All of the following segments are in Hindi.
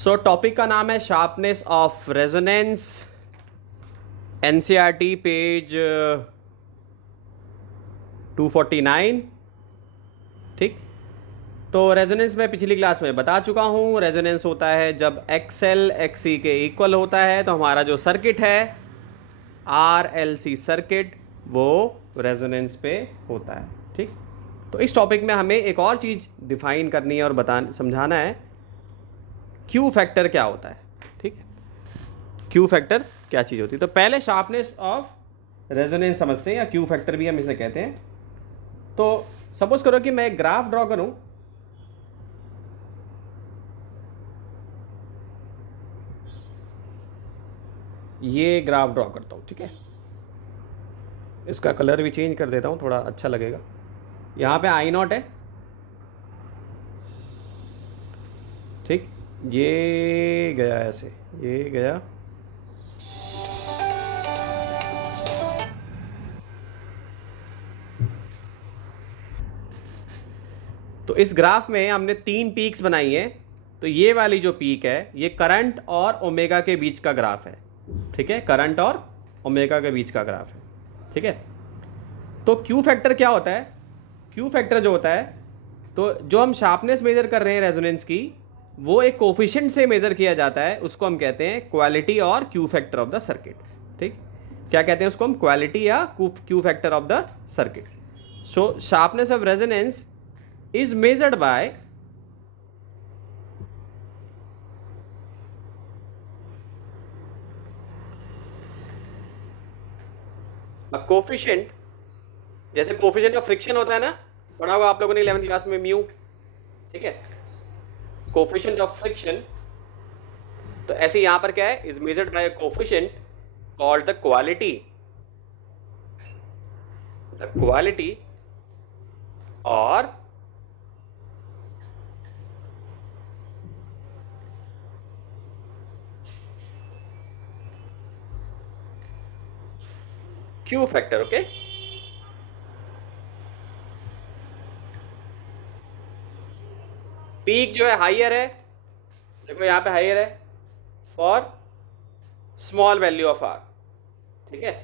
सो टॉपिक का नाम है sharpness of resonance, NCERT page 249। ठीक, तो रेजोनेंस में पिछली क्लास में बता चुका हूँ। रेजोनेंस होता है जब एक्सएल एक्सी के इक्वल होता है, तो हमारा जो सर्किट है आरएलसी सर्किट वो रेजोनेंस पे होता है। ठीक, तो इस टॉपिक में हमें एक और चीज़ डिफाइन करनी है और समझाना है, क्यू फैक्टर क्या होता है। ठीक है, क्यू फैक्टर क्या चीज़ होती है। तो पहले शार्पनेस ऑफ रेजोनेंस समझते हैं, या क्यू फैक्टर भी हम इसे कहते हैं। तो सपोज करो कि मैं एक ग्राफ ड्रॉ करूं, ये ग्राफ ड्रॉ करता हूं। ठीक है, इसका कलर भी चेंज कर देता हूं, थोड़ा अच्छा लगेगा। यहां पे आई नॉट है। ठीक, ये गया ऐसे, ये गया, तो इस ग्राफ में हमने 3 पीक्स बनाई हैं। तो ये वाली जो पीक है ये करंट और ओमेगा के बीच का ग्राफ है। ठीक है, करंट और ओमेगा के बीच का ग्राफ है। ठीक है, तो क्यू फैक्टर क्या होता है? क्यू फैक्टर जो होता है, तो जो हम शार्पनेस मेजर कर रहे हैं रेजोनेंस की, वो एक कोफिशिएंट से मेजर किया जाता है। उसको हम कहते हैं क्वालिटी और Q factor of the circuit. ठीक, क्या कहते हैं उसको हम? क्वालिटी या Q factor of the circuit. So sharpness of resonance is measured by a coefficient, जैसे कोफिशिएंट ऑफ फ्रिक्शन होता है ना, पढ़ा होगा आप लोगों ने 11th क्लास में, म्यू। ठीक है, कोफिशिएंट ऑफ फ्रिक्शन। तो ऐसे यहां पर क्या है, is measured by a coefficient called the quality और क्यू फैक्टर। ओके, पीक जो है हाइयर है, देखो यहां पे हाइयर है for small value of R. ठीक है,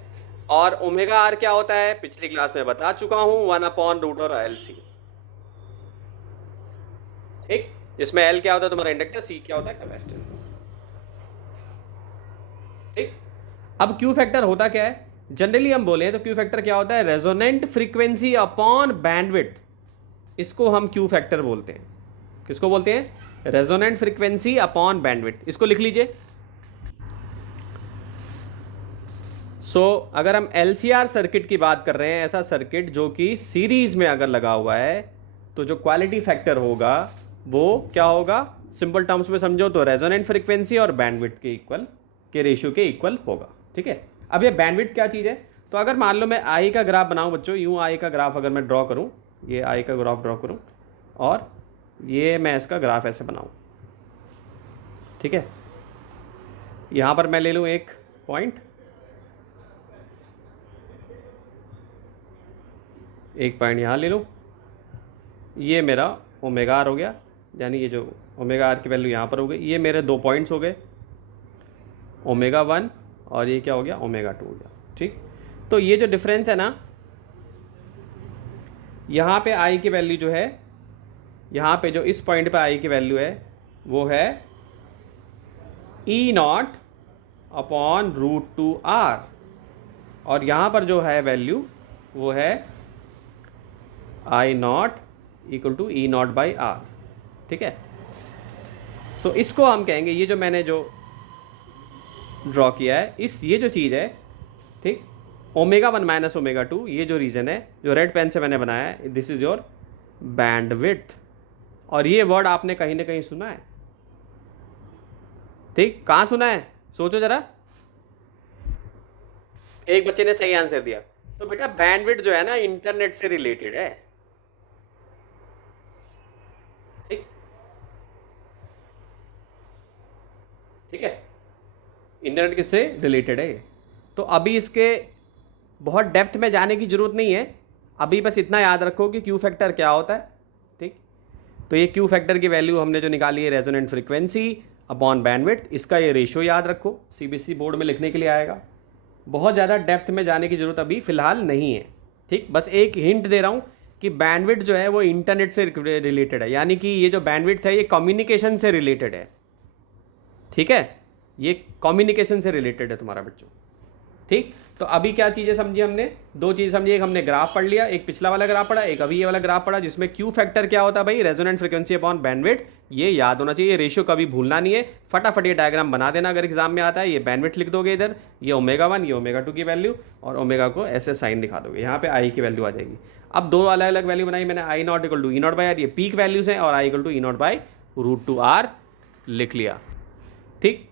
और ओमेगा आर क्या होता है पिछली क्लास में बता चुका हूं, 1/रूट और एल सी। ठीक, जिसमें एल क्या होता है तुम्हारा इंडक्टर, सी क्या होता है कैपेसिटर। ठीक, अब क्यू फैक्टर होता क्या है? जनरली हम बोले तो क्यू फैक्टर क्या होता है? Resonant frequency upon bandwidth. इसको हम क्यू फैक्टर बोलते हैं। किसको बोलते हैं? Resonant frequency upon bandwidth. इसको लिख लीजिए। अगर हम एलसीआर सर्किट की बात कर रहे हैं, ऐसा सर्किट जो कि सीरीज में अगर लगा हुआ है, तो जो क्वालिटी फैक्टर होगा वो क्या होगा? सिंपल टर्म्स में समझो तो रेजोनेंट फ्रीक्वेंसी और बैंडविड्थ के इक्वल के रेशियो के इक्वल होगा। ठीक है, अब ये बैंडविड्थ क्या चीज़ है? तो अगर मान लो मैं आई का ग्राफ बनाऊं बच्चों, यूं आई का ग्राफ अगर मैं ड्रॉ करूं, ये आई का ग्राफ ड्रॉ करूं और ये मैं इसका ग्राफ ऐसे बनाऊं। ठीक है, यहां पर मैं ले लूं एक पॉइंट, यहां ले लूं, ये मेरा ओमेगा आर हो गया, यानी ये जो ओमेगा आर की वैल्यू यहां पर हो गई। ये मेरे 2 पॉइंट्स हो गए, ओमेगा 1 और ये क्या हो गया? ओमेगा 2 हो गया। ठीक, तो ये जो डिफरेंस है ना, यहाँ पे आई की वैल्यू जो है, यहाँ पे जो इस पॉइंट पे आई की वैल्यू है वो है ई नॉट अपॉन √2r, और यहाँ पर जो है वैल्यू वो है I naught equal to E naught by R. ठीक है, सो इसको हम कहेंगे, ये जो मैंने जो ड्रॉ किया है, ये जो चीज़ है, ठीक, ओमेगा 1 माइनस ओमेगा 2, ये जो रीजन है जो रेड पेन से मैंने बनाया है, दिस इज योर बैंडविड्थ। और ये वर्ड आपने कहीं ना कहीं सुना है। ठीक, कहाँ सुना है? सोचो जरा। एक बच्चे ने सही आंसर दिया। तो बेटा बैंडविड्थ जो है ना, इंटरनेट से रिलेटेड है। ठीक, ठीक है, इंटरनेट किससे रिलेटेड है? तो अभी इसके बहुत डेप्थ में जाने की जरूरत नहीं है, अभी बस इतना याद रखो कि क्यू फैक्टर क्या होता है। ठीक, तो ये क्यू फैक्टर की वैल्यू हमने जो निकाली है, रेजोनेंट फ्रीक्वेंसी अपॉन बैंडविड्थ, इसका ये रेशियो याद रखो, सीबीएसई बोर्ड में लिखने के लिए आएगा। बहुत ज़्यादा डेप्थ में जाने की ज़रूरत अभी फ़िलहाल नहीं है, ठीक। बस एक हिंट दे रहा हूँ कि बैंडविड्थ जो है वो इंटरनेट से रिलेटेड है, यानी कि ये जो बैंडविड्थ है ये कम्युनिकेशन से रिलेटेड है, ठीक है। ये कम्युनिकेशन से रिलेटेड है तुम्हारा बच्चों, ठीक। तो अभी क्या चीज़ें समझी हमने, दो चीज़ समझी, एक हमने ग्राफ पढ़ लिया, एक पिछला वाला ग्राफ पढ़ा, एक अभी ये वाला ग्राफ पढ़ा, जिसमें क्यू फैक्टर क्या होता है भाई, रेजोनेंट फ्रीक्वेंसी अपॉन बैंडविड्थ। ये याद होना चाहिए, रेशियो कभी भूलना नहीं है, फटाफट ये डायग्राम बना देना अगर एग्जाम में आता है। ये बैंडविड्थ लिख दोगे इधर, ये ओमेगा 1 ये ओमेगा 2 की वैल्यू, और ओमेगा को ऐसे साइन दिखा दोगे, यहाँ पे आई की वैल्यू आ जाएगी। अब दो अलग अलग वैल्यू बनाई मैंने, I naught equal to E naught by R, ये पीक वैल्यूज हैं, और I equal to E naught by √2r लिख लिया, ठीक।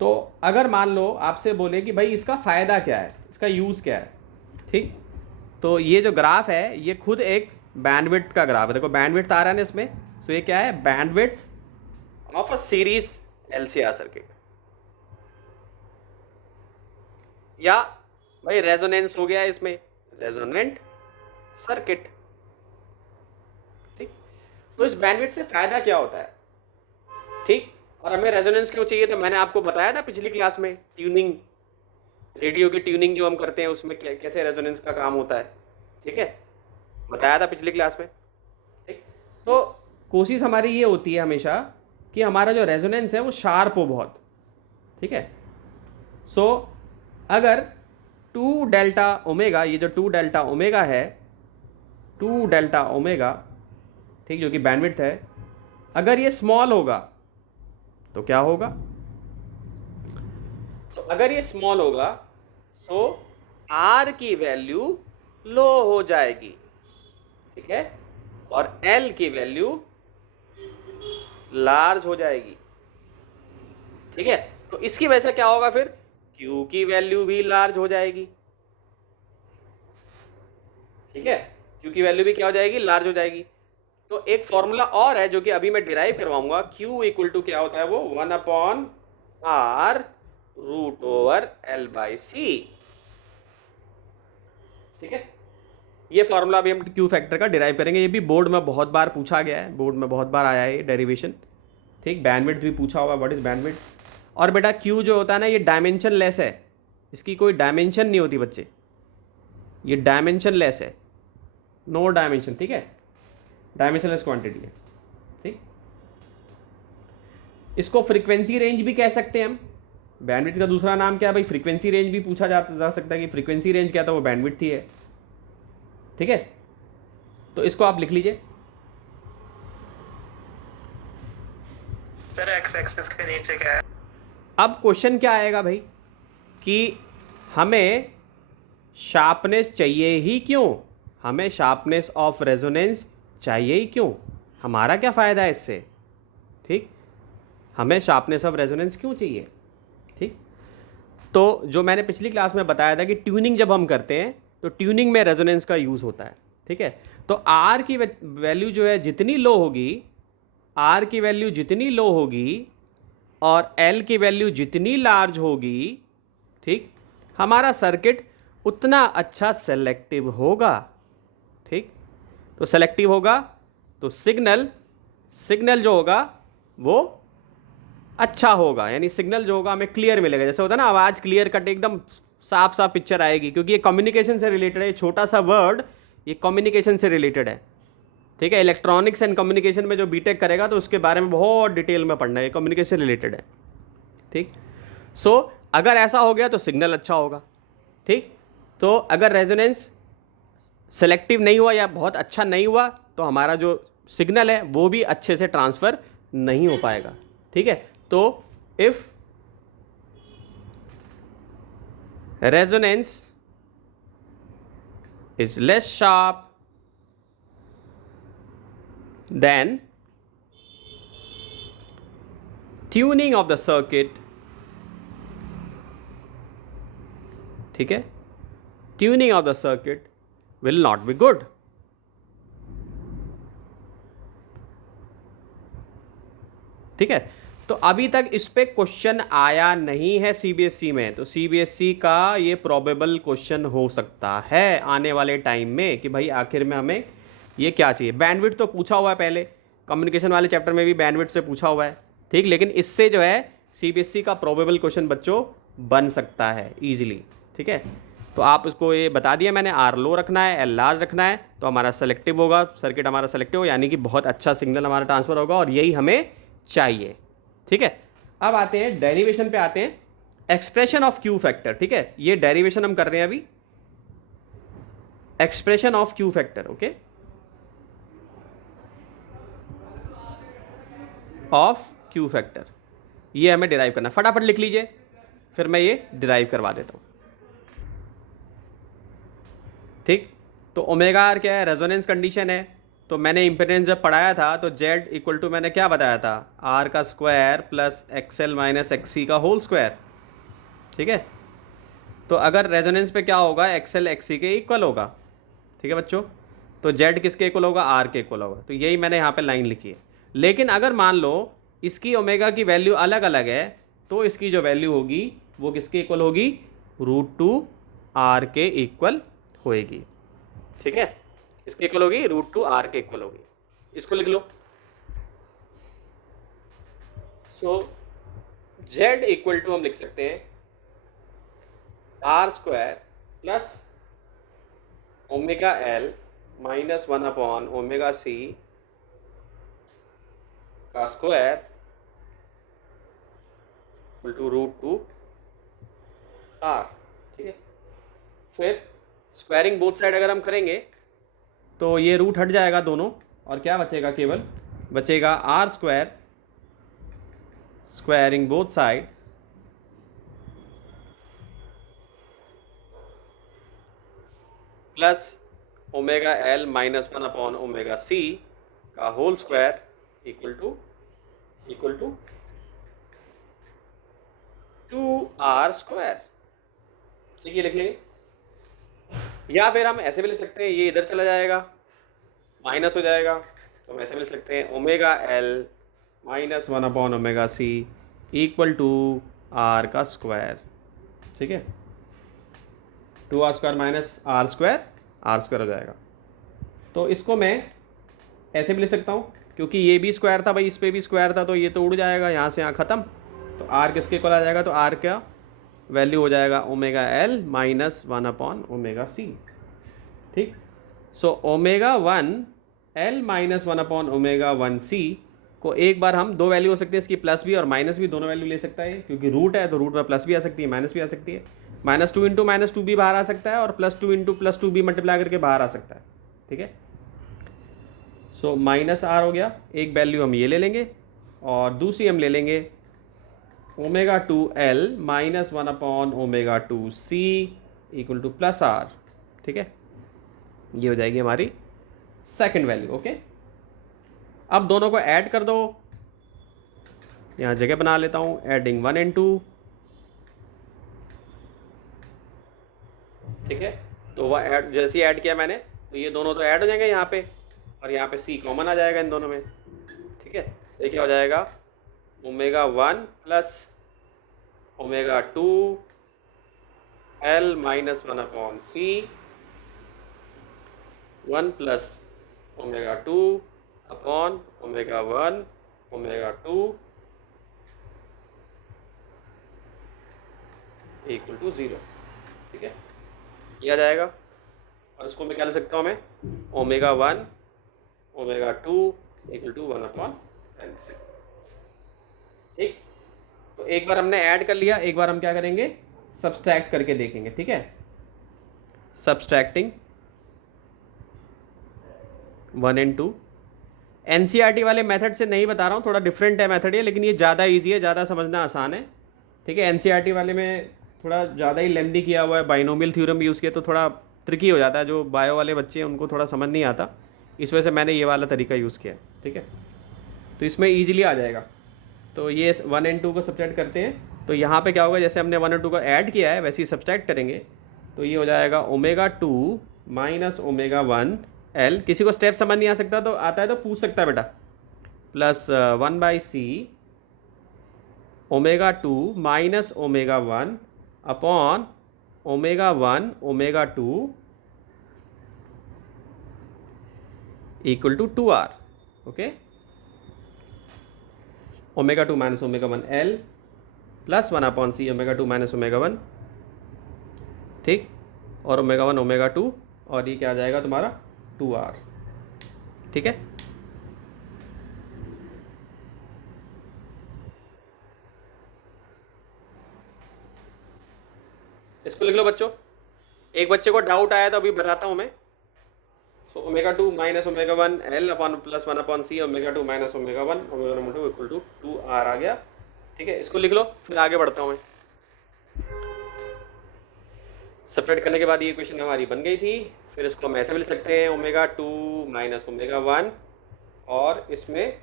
तो अगर मान लो आपसे बोले कि भाई इसका फ़ायदा क्या है, इसका यूज़ क्या है, ठीक। तो ये जो ग्राफ है ये खुद एक बैंडविड्थ का ग्राफ है, देखो बैंडविड्थ आ रहा है ना इसमें। सो ये क्या है, bandwidth of a series LCR circuit, या भाई रेजोनेंस हो गया इसमें, रेजोनेंट सर्किट, ठीक। तो इस बैंडविड्थ से फायदा क्या होता है, ठीक। और हमें रेजोनेंस क्यों चाहिए, तो मैंने आपको बताया था पिछली क्लास में, ट्यूनिंग, रेडियो की ट्यूनिंग जो हम करते हैं उसमें कैसे रेजोनेंस का काम होता है, ठीक है, बताया था पिछली क्लास में, ठीक। तो कोशिश हमारी ये होती है हमेशा कि हमारा जो रेजोनेंस है वो शार्प हो बहुत, ठीक है। सो अगर 2 डेल्टा ओमेगा, ये जो 2 डेल्टा ओमेगा है, 2 डेल्टा ओमेगा, ठीक, जो कि बैंडविड्थ है, अगर ये स्मॉल होगा तो क्या होगा, तो अगर ये स्मॉल होगा तो आर की वैल्यू लो हो जाएगी, ठीक है, और एल की वैल्यू लार्ज हो जाएगी, ठीक है। तो इसकी वजह से क्या होगा फिर, क्यू की वैल्यू भी लार्ज हो जाएगी, ठीक है, क्यू की वैल्यू भी क्या हो जाएगी, लार्ज हो जाएगी। तो एक फॉर्मूला और है जो कि अभी मैं डिराइव करवाऊंगा, Q इक्वल टू क्या होता है वो 1/r √L/c, ठीक है। ये फॉर्मूला अभी हम Q फैक्टर का डिराइव करेंगे, ये भी बोर्ड में बहुत बार पूछा गया है, बोर्ड में बहुत बार आया है ये डेरिवेशन, ठीक। बैंडविड्थ भी पूछा होगा, व्हाट इज बैंडविड्थ। और बेटा Q जो होता है ना ये डायमेंशन लेस है, इसकी कोई डायमेंशन नहीं होती बच्चे, ये डायमेंशन लेस है, नो डायमेंशन, ठीक है, डायमेंशनलेस क्वांटिटी है, ठीक। इसको फ्रीक्वेंसी रेंज भी कह सकते हैं हम, बैंडविड्थ का दूसरा नाम क्या है भाई, फ्रीक्वेंसी रेंज भी पूछा जा सकता है कि फ्रीक्वेंसी रेंज क्या था, वो बैंडविड्थ ही है, ठीक है। तो इसको आप लिख लीजिए सर, एक्स एक्सिस के नीचे क्या है। अब क्वेश्चन क्या आएगा भाई कि हमें शार्पनेस चाहिए ही क्यों, हमें शार्पनेस ऑफ रेजोनेंस चाहिए ही क्यों, हमारा क्या फ़ायदा है इससे, ठीक। हमें शार्पनेस ऑफ रेजोनेंस क्यों चाहिए, ठीक। तो जो मैंने पिछली क्लास में बताया था कि ट्यूनिंग जब हम करते हैं तो ट्यूनिंग में रेजोनेंस का यूज़ होता है, ठीक है। तो आर की वैल्यू जो है जितनी लो होगी, आर की वैल्यू जितनी लो होगी और एल की वैल्यू जितनी लार्ज होगी, ठीक, हमारा सर्किट उतना अच्छा सेलेक्टिव होगा, ठीक। तो सेलेक्टिव होगा तो सिग्नल जो होगा वो अच्छा होगा, यानी सिग्नल जो होगा हमें क्लियर मिलेगा, जैसे होता है ना आवाज़ क्लियर कट, एकदम साफ साफ पिक्चर आएगी, क्योंकि ये कम्युनिकेशन से रिलेटेड है, छोटा सा वर्ड ये कम्युनिकेशन से रिलेटेड है, ठीक है। इलेक्ट्रॉनिक्स एंड कम्युनिकेशन में जो बीटेक करेगा तो उसके बारे में बहुत डिटेल में पढ़ना है, कम्युनिकेशन रिलेटेड है, ठीक। सो अगर ऐसा हो गया तो सिग्नल अच्छा होगा, ठीक। तो अगर रेजोनेंस सेलेक्टिव नहीं हुआ या बहुत अच्छा नहीं हुआ तो हमारा जो सिग्नल है वो भी अच्छे से ट्रांसफ़र नहीं हो पाएगा, ठीक है। तो if resonance is less sharp then tuning of the circuit, ठीक है, tuning of the circuit will not be good, ठीक है। तो अभी तक इस पे क्वेश्चन आया नहीं है सीबीएसई में, तो सीबीएसई का ये प्रोबेबल क्वेश्चन हो सकता है आने वाले टाइम में कि भाई आखिर में हमें ये क्या चाहिए। बैंडविड्थ तो पूछा हुआ है पहले, कम्युनिकेशन वाले चैप्टर में भी बैंडविड्थ से पूछा हुआ है, ठीक, लेकिन इससे जो है सीबीएसई का प्रोबेबल क्वेश्चन बच्चों बन सकता है इजीली। ठीक है, तो आप उसको ये बता दिया मैंने, आर लो रखना है, एल लार्ज रखना है, तो हमारा सेलेक्टिव होगा, सर्किट हमारा सेलेक्टिव हो, यानी कि बहुत अच्छा सिग्नल हमारा ट्रांसफर होगा, और यही हमें चाहिए। ठीक है, अब आते हैं डेरिवेशन पे, आते हैं एक्सप्रेशन ऑफ क्यू फैक्टर। ठीक है, ये डेरिवेशन हम कर रहे हैं अभी, expression of Q factor. Okay, of Q factor, ये हमें डिराइव करना, फटाफट लिख लीजिए, फिर मैं ये डिराइव करवा देता हूं। ठीक, तो ओमेगा आर क्या है, रेजोनेंस कंडीशन है। तो मैंने इम्पेडेंस जब पढ़ाया था तो जेड इक्वल टू मैंने क्या बताया था, आर का square plus XL minus XC का होल स्क्वायर। ठीक है, तो अगर रेजोनेंस पे क्या होगा, एक्सएल एक्सी के इक्वल होगा। ठीक है बच्चों, तो जेड किसके इक्वल होगा, आर के इक्वल होगा, तो यही मैंने यहाँ पे लाइन लिखी है। लेकिन अगर मान लो इसकी ओमेगा की वैल्यू अलग अलग है, तो इसकी जो वैल्यू होगी वो किसके इक्वल होगी, √2 आर के इक्वल होएगी। ठीक है, इसके इक्वल होगी, √2 आर के इक्वल होगी, इसको लिख लो। सो जेड इक्वल टू हम लिख सकते हैं R square plus omega L minus 1 upon omega C का स्क्वायर इक्वल टू √2 आर। ठीक है, फिर स्क्वायरिंग बोथ साइड अगर हम करेंगे तो ये रूट हट जाएगा दोनों, और क्या बचेगा, केवल बचेगा R square squaring both side plus omega L minus 1 upon omega C का whole square equal to 2r square. ठीक है, लिख लेंगे, या फिर हम ऐसे भी लिख सकते हैं, ये इधर चला जाएगा, माइनस हो जाएगा, तो हम ऐसे भी लिख सकते हैं omega L minus 1 upon omega C equal to R का स्क्वायर। ठीक है, 2r square minus are square हो जाएगा। तो इसको मैं ऐसे भी लिख सकता हूँ, क्योंकि ये भी स्क्वायर था भाई, इस पे भी स्क्वायर था, तो ये तो उड़ जाएगा यहाँ से यहाँ ख़त्म, तो आर किसके इक्वल आ जाएगा, तो आर का वैल्यू हो जाएगा omega L minus 1 upon omega C. ठीक, so omega 1 L minus 1 upon omega 1 C को एक बार हम दो वैल्यू हो सकती है इसकी, प्लस भी और माइनस भी, दोनों वैल्यू ले सकता है, क्योंकि रूट है तो रूट में प्लस भी आ सकती है माइनस भी आ सकती है, -2 इंटू -2 भी बाहर आ सकता है, और +2 इंटू +2 भी मल्टीप्लाई करके बाहर आ सकता है। ठीक है, सो माइनस आर हो गया, एक वैल्यू हम ये ले लेंगे, और दूसरी हम ले लेंगे omega 2 L minus 1 upon omega 2 C equal to plus R. ठीक है, ये हो जाएगी हमारी सेकंड वैल्यू। ओके, अब दोनों को ऐड कर दो, यहाँ जगह बना लेता हूँ, एडिंग 1 and 2। ठीक है, तो वह ऐड जैसे ही ऐड किया मैंने, तो ये दोनों तो ऐड हो जाएंगे यहाँ पे, और यहाँ पे सी कॉमन आ जाएगा इन दोनों में। ठीक है, ये क्या हो जाएगा, omega 1 plus omega 2 L minus 1 upon C 1 plus omega 2 upon omega 1 omega 2 equal to 0। ठीक है, किया जाएगा, और इसको मैं क्या ले सकता हूँ, मैं omega 1 omega 2 equal to 1 upon N C. ठीक, तो एक बार हमने ऐड कर लिया, एक बार हम क्या करेंगे, सब्सट्रैक्ट करके देखेंगे। ठीक है, सब्सट्रैक्टिंग 1 and 2। एनसीईआरटी वाले मेथड से नहीं बता रहा हूँ, थोड़ा डिफरेंट है मेथड ये, लेकिन ये ज़्यादा ईजी है, ज़्यादा समझना आसान है। ठीक है, एनसीईआरटी वाले में थोड़ा ज़्यादा ही लेंदी किया हुआ है, बाइनोमियल थ्योरम यूज़ किया, तो थोड़ा ट्रिकी हो जाता है, जो बायो वाले बच्चे हैं उनको थोड़ा समझ नहीं आता, इस वजह से मैंने ये वाला तरीका यूज़ किया। ठीक है, तो इसमें ईजिली आ जाएगा। तो ये 1 and 2 को सब्ट्रैक्ट करते हैं, तो यहाँ पे क्या होगा, जैसे हमने 1 और 2 को ऐड किया है वैसे ही सब्ट्रैक्ट करेंगे, तो ये हो जाएगा ओमेगा 2 माइनस ओमेगा 1 एल। किसी को स्टेप समझ नहीं आ सकता तो आता है तो पूछ सकता है बेटा, plus 1/c omega 2 minus omega 1 upon omega 1 omega 2 equal to 2r। Okay, omega two minus omega one L plus 1/c omega two minus omega one, ठीक, और ओमेगा टू, और ये क्या आ जाएगा तुम्हारा 2r, ठीक है। इसको लिख लो बच्चों, एक बच्चे को डाउट आया तो अभी बताता हूं मैं। So omega two minus omega one L upon plus 1/c omega two minus omega one equal to 2r आ गया, ठीक है। इसको लिख लो, फिर आगे बढ़ता हूँ मैं। सेपरेट करने के बाद ये इक्वेशन हमारी बन गई थी। फिर इसको हम ऐसे भी लिख सकते हैं omega two minus omega one, और इसमें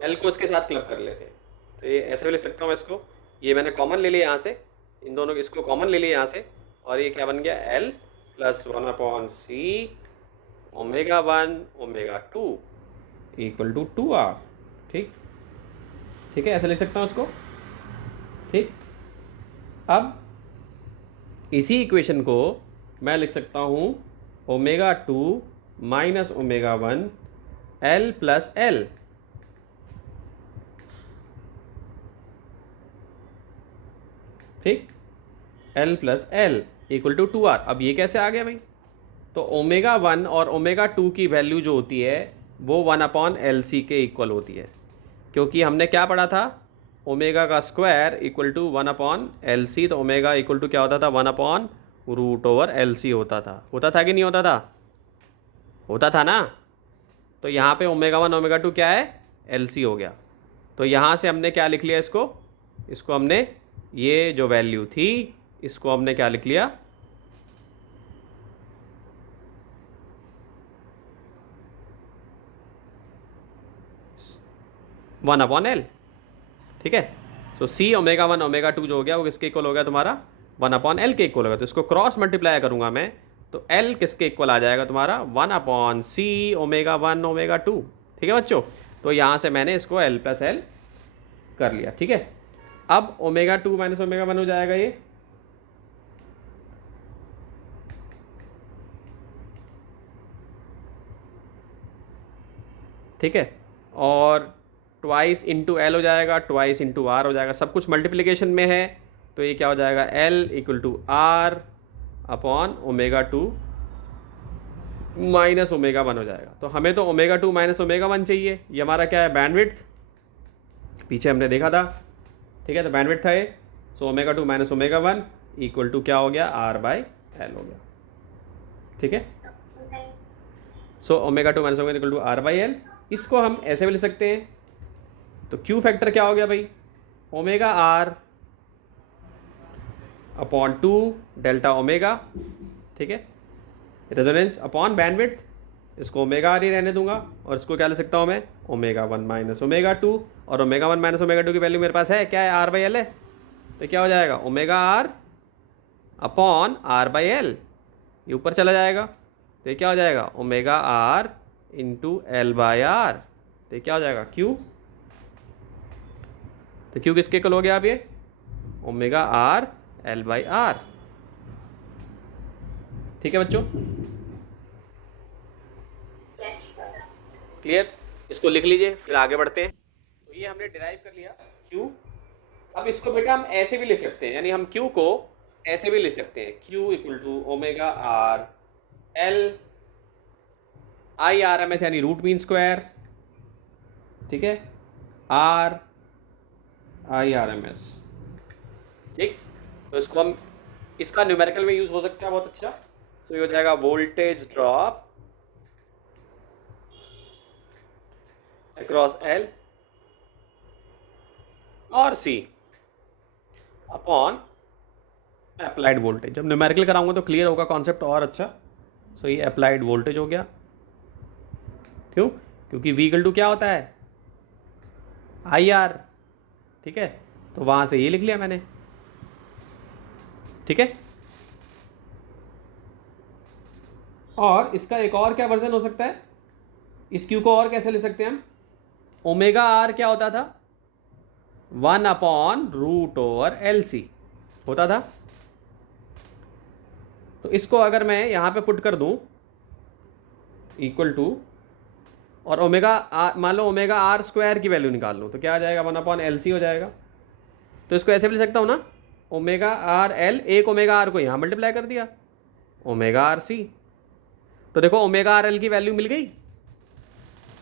एल को इसके साथ क्लब कर लेते हैं, तो ये ऐसे भी लिख सकता हूँ मैं इसको। ये मैंने कॉमन ले लिया यहाँ से, इन दोनों इसको कॉमन ले लिया यहाँ से, और ये क्या बन गया L plus 1/c omega one omega two equal to 2r, ठीक, ठीक है, ऐसे लिख सकता हूँ उसको, ठीक। अब इसी इक्वेशन को मैं लिख सकता हूँ omega two minus omega one L plus L, ठीक, L plus L equal to 2r। अब ये कैसे आ गया भाई? तो ओमेगा वन और ओमेगा टू की वैल्यू जो होती है वो 1/LC के इक्वल होती है, क्योंकि हमने क्या पढ़ा था, ओमेगा का स्क्वायर इक्वल टू 1/LC, तो ओमेगा इक्वल टू क्या होता था 1/√LC होता था कि नहीं होता था? होता था ना। तो यहाँ पे ओमेगा वन ओमेगा टू क्या है, LC हो गया। तो यहाँ से हमने क्या लिख लिया, इसको हमने, ये जो वैल्यू थी इसको हमने क्या लिख लिया, 1/L, ठीक है। So C omega one omega two जो हो गया वो किसके इक्वल हो गया तुम्हारा 1/L के इक्वल होगा। तो इसको क्रॉस मल्टीप्लाई करूंगा मैं, तो L किसके इक्वल आ जाएगा तुम्हारा 1/C omega one omega to, ठीक है बच्चों। तो यहाँ से मैंने इसको L प्लस L कर लिया, ठीक है। अब omega two minus omega one हो जाएगा ये, ठीक है, और ट्वाइस इंटू एल हो जाएगा, ट्वाइस इंटू आर हो जाएगा, सब कुछ मल्टीप्लिकेशन में है। तो ये क्या हो जाएगा L equal to R upon omega two minus omega one हो जाएगा। तो हमें तो omega two minus omega one चाहिए, ये हमारा क्या है बैंडविड्थ, पीछे हमने देखा था, ठीक है। तो बैंडविड्थ था ये। So omega two minus omega one equal to क्या हो गया आर बाई एल हो गया, ठीक है। So omega two minus omega equal to R by L. इसको हम ऐसे भी लिख सकते हैं, तो क्यू फैक्टर क्या हो गया भाई, omega R upon two delta omega, ठीक है, रेजोनेंस अपॉन बैंडविड्थ, इसको ओमेगा आर ही रहने दूंगा, और इसको क्या ले सकता हूँ मैं omega one minus omega two, और omega one minus omega two की वैल्यू मेरे पास है क्या है आर बाई एल है। तो क्या हो जाएगा omega R upon R by L, ये ऊपर चला जाएगा, तो ये क्या हो जाएगा omega R into L by R, तो ये क्या हो जाएगा क्यू। तो क्यू किसके इक्वल हो गया अब ये omega R L by R, ठीक है बच्चों, क्लियर। इसको लिख लीजिए, फिर आगे बढ़ते हैं। तो ये हमने डिराइव कर लिया क्यू। अब इसको बेटा हम ऐसे भी लिख सकते हैं, यानी हम क्यू को ऐसे भी लिख सकते हैं, Q equal to omega R L I R M S, यानी रूट मीन स्क्वायर, ठीक है, R I R M S, ठीक। तो इसको हम, इसका न्यूमेरिकल में यूज हो सकता है बहुत अच्छा। तो ये हो जाएगा वोल्टेज ड्रॉप अक्रॉस एल और सी अपॉन अप्लाइड वोल्टेज। जब न्यूमेरिकल कराऊंगा तो क्लियर होगा कॉन्सेप्ट और अच्छा। सो ये अप्लाइड वोल्टेज हो गया, क्यों, क्योंकि V इक्वल टू क्या होता है आई आर, ठीक है। तो वहां से ये लिख लिया मैंने, ठीक है। और इसका एक और क्या वर्जन हो सकता है, इस क्यू को और कैसे ले सकते हैं हम, ओमेगा आर क्या होता था 1/√LC होता था। तो इसको अगर मैं यहां पे पुट कर दूं इक्वल टू और ओमेगा मान लो ओमेगा आर स्क्वायर की वैल्यू निकाल लो तो क्या आ जाएगा, 1/LC हो जाएगा। तो इसको ऐसे भी लिख सकता हूँ ना, ओमेगा आर एल, एक ओमेगा आर को यहाँ मल्टीप्लाई कर दिया, ओमेगा आर सी। तो देखो ओमेगा आर एल की वैल्यू मिल गई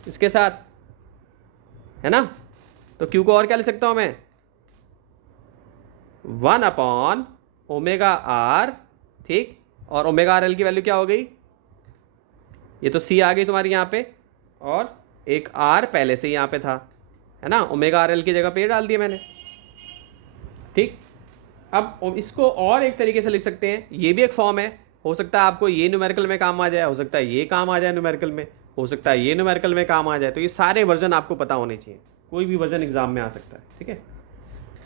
इसके साथ, है ना। तो क्यू को और क्या लिख सकता हूँ मैं, 1/ओमेगा आर, ठीक। और ओमेगा आर एल की वैल्यू क्या हो गई, ये तो सी आ गई तुम्हारी यहाँ पे, और एक आर पहले से यहाँ पे था, है ना। ओमेगा आर एल की जगह पे डाल दिया मैंने, ठीक। अब इसको और एक तरीके से लिख सकते हैं, ये भी एक फॉर्म है, हो सकता है आपको ये न्यूमेरिकल में काम आ जाए, हो सकता है ये काम आ जाए न्यूमेरिकल में, हो सकता है ये न्यूमेरिकल में काम आ जाए। तो ये सारे वर्जन आपको पता होने चाहिए, कोई भी वर्जन एग्जाम में आ सकता है, ठीक है।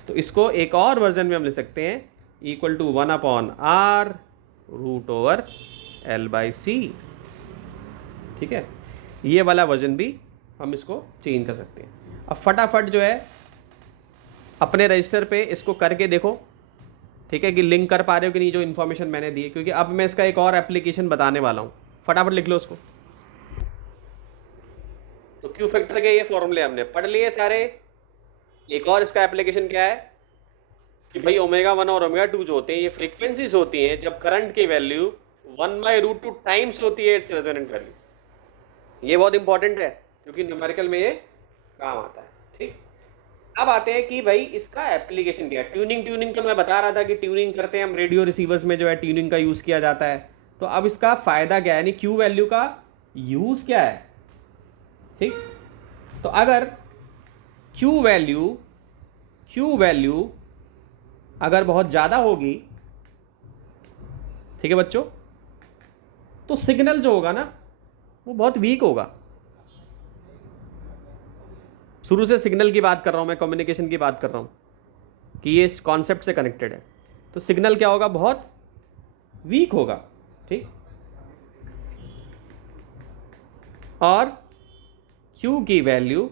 तो इसको एक और वर्जन में हम लिख सकते हैं, इक्वल टू 1/√/L/C, ठीक है। ये वाला वर्जन भी हम इसको चेंज कर सकते हैं। अब फटाफट जो है अपने रजिस्टर पे इसको करके देखो, ठीक है, कि लिंक कर पा रहे हो कि नहीं जो इन्फॉर्मेशन मैंने दी है, क्योंकि अब मैं इसका एक और एप्लीकेशन बताने वाला हूँ। फटाफट लिख लो उसको। तो क्यू फैक्टर के ये फॉर्मूले हमने पढ़ लिए सारे। एक और इसका एप्लीकेशन क्या है कि भाई ओमेगा 1 और ओमेगा 2 जो होते हैं ये फ्रीक्वेंसीज होती हैं जब करंट की वैल्यू 1/√2 टाइम्स होती है इट्स रेजोनेंट वैल्यू। ये बहुत इंपॉर्टेंट है क्योंकि न्यूमेरिकल में ये काम आता है, ठीक। अब आते हैं कि भाई इसका एप्लीकेशन क्या है। ट्यूनिंग तो मैं बता रहा था कि ट्यूनिंग करते हैं हम रेडियो रिसीवर्स में, जो है ट्यूनिंग का यूज किया जाता है। तो अब इसका फायदा क्या है, यानी क्यू वैल्यू का यूज क्या है, ठीक। तो अगर क्यू वैल्यू अगर बहुत ज्यादा होगी, ठीक है बच्चों, तो सिग्नल जो होगा ना वो बहुत वीक होगा। शुरू से सिग्नल की बात कर रहा हूं मैं, कम्युनिकेशन की बात कर रहा हूं कि ये इस कॉन्सेप्ट से कनेक्टेड है। तो सिग्नल क्या होगा, बहुत वीक होगा, ठीक। और क्यू की वैल्यू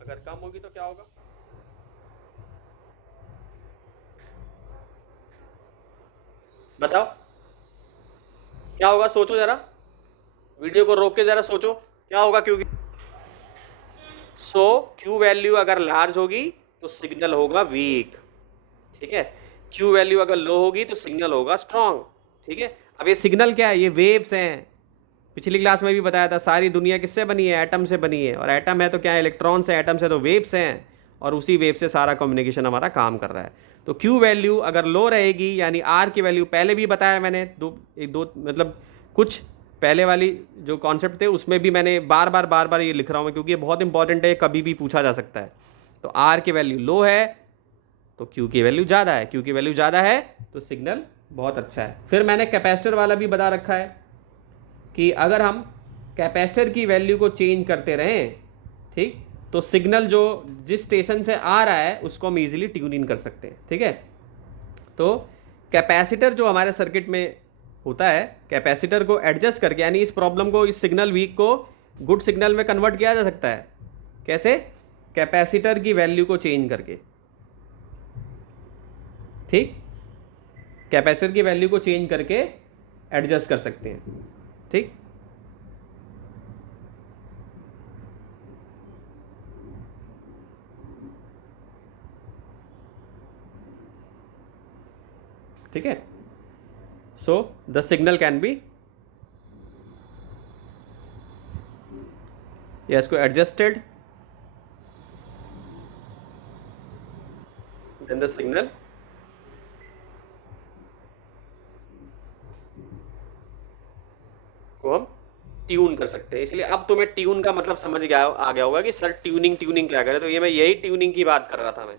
अगर कम होगी तो क्या होगा, बताओ क्या होगा, सोचो जरा, वीडियो को रोक के जरा सोचो क्या होगा। क्योंकि क्यू वैल्यू अगर लार्ज होगी तो सिग्नल होगा वीक, ठीक है। क्यू वैल्यू अगर लो होगी तो सिग्नल होगा स्ट्रांग, ठीक है। अब ये सिग्नल क्या है, ये वेव्स हैं। पिछली क्लास में भी बताया था सारी दुनिया किससे बनी है, एटम से बनी है। और एटम है तो क्या है, इलेक्ट्रॉन से, एटम से तो वेव्स हैं, और उसी वेव से सारा कम्युनिकेशन हमारा काम कर रहा है। तो क्यू वैल्यू अगर लो रहेगी, यानी आर की वैल्यू, पहले भी बताया मैंने, दो मतलब कुछ पहले वाली जो कॉन्सेप्ट थे उसमें भी मैंने बार बार ये लिख रहा हूँ क्योंकि ये बहुत इंपॉर्टेंट है, कभी भी पूछा जा सकता है। तो आर की वैल्यू लो है तो क्यू की वैल्यू ज़्यादा है, क्यू की वैल्यू ज़्यादा है तो सिग्नल बहुत अच्छा है। फिर मैंने कैपेसिटर वाला भी बता रखा है कि अगर हम कैपेसिटर की वैल्यू को चेंज करते रहें, ठीक, तो सिग्नल जो जिस स्टेशन से आ रहा है उसको हम इजीली ट्यून इन कर सकते हैं, ठीक है। तो कैपेसिटर जो हमारे सर्किट में होता है, कैपेसिटर को एडजस्ट करके, यानी इस प्रॉब्लम को, इस सिग्नल वीक को गुड सिग्नल में कन्वर्ट किया जा सकता है। कैसे, कैपेसिटर की वैल्यू को चेंज करके, ठीक, कैपेसिटर की वैल्यू को चेंज करके एडजस्ट कर सकते हैं, ठीक। ठीक है। So the signal can be, yes को एडजस्टेड, देन द सिग्नल को हम ट्यून कर सकते हैं। इसलिए अब तुम्हें ट्यून का मतलब समझ आ गया होगा कि सर ट्यूनिंग क्या करे। तो ये मैं यही ट्यूनिंग की बात कर रहा था, मैं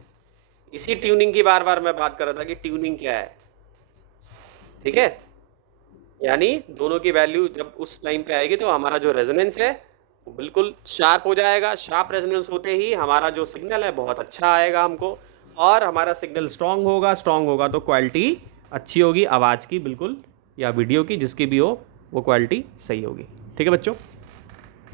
इसी ट्यूनिंग की बार बार मैं बात कर रहा था कि ट्यूनिंग क्या है, ठीक है। यानी दोनों की वैल्यू जब उस टाइम पे आएगी तो हमारा जो रेजोनेंस है वो बिल्कुल शार्प हो जाएगा। शार्प रेजोनेंस होते ही हमारा जो सिग्नल है बहुत अच्छा आएगा हमको, और हमारा सिग्नल स्ट्रांग होगा तो क्वालिटी अच्छी होगी आवाज़ की, बिल्कुल, या वीडियो की, जिसकी भी हो वो क्वालिटी सही होगी, ठीक है बच्चों।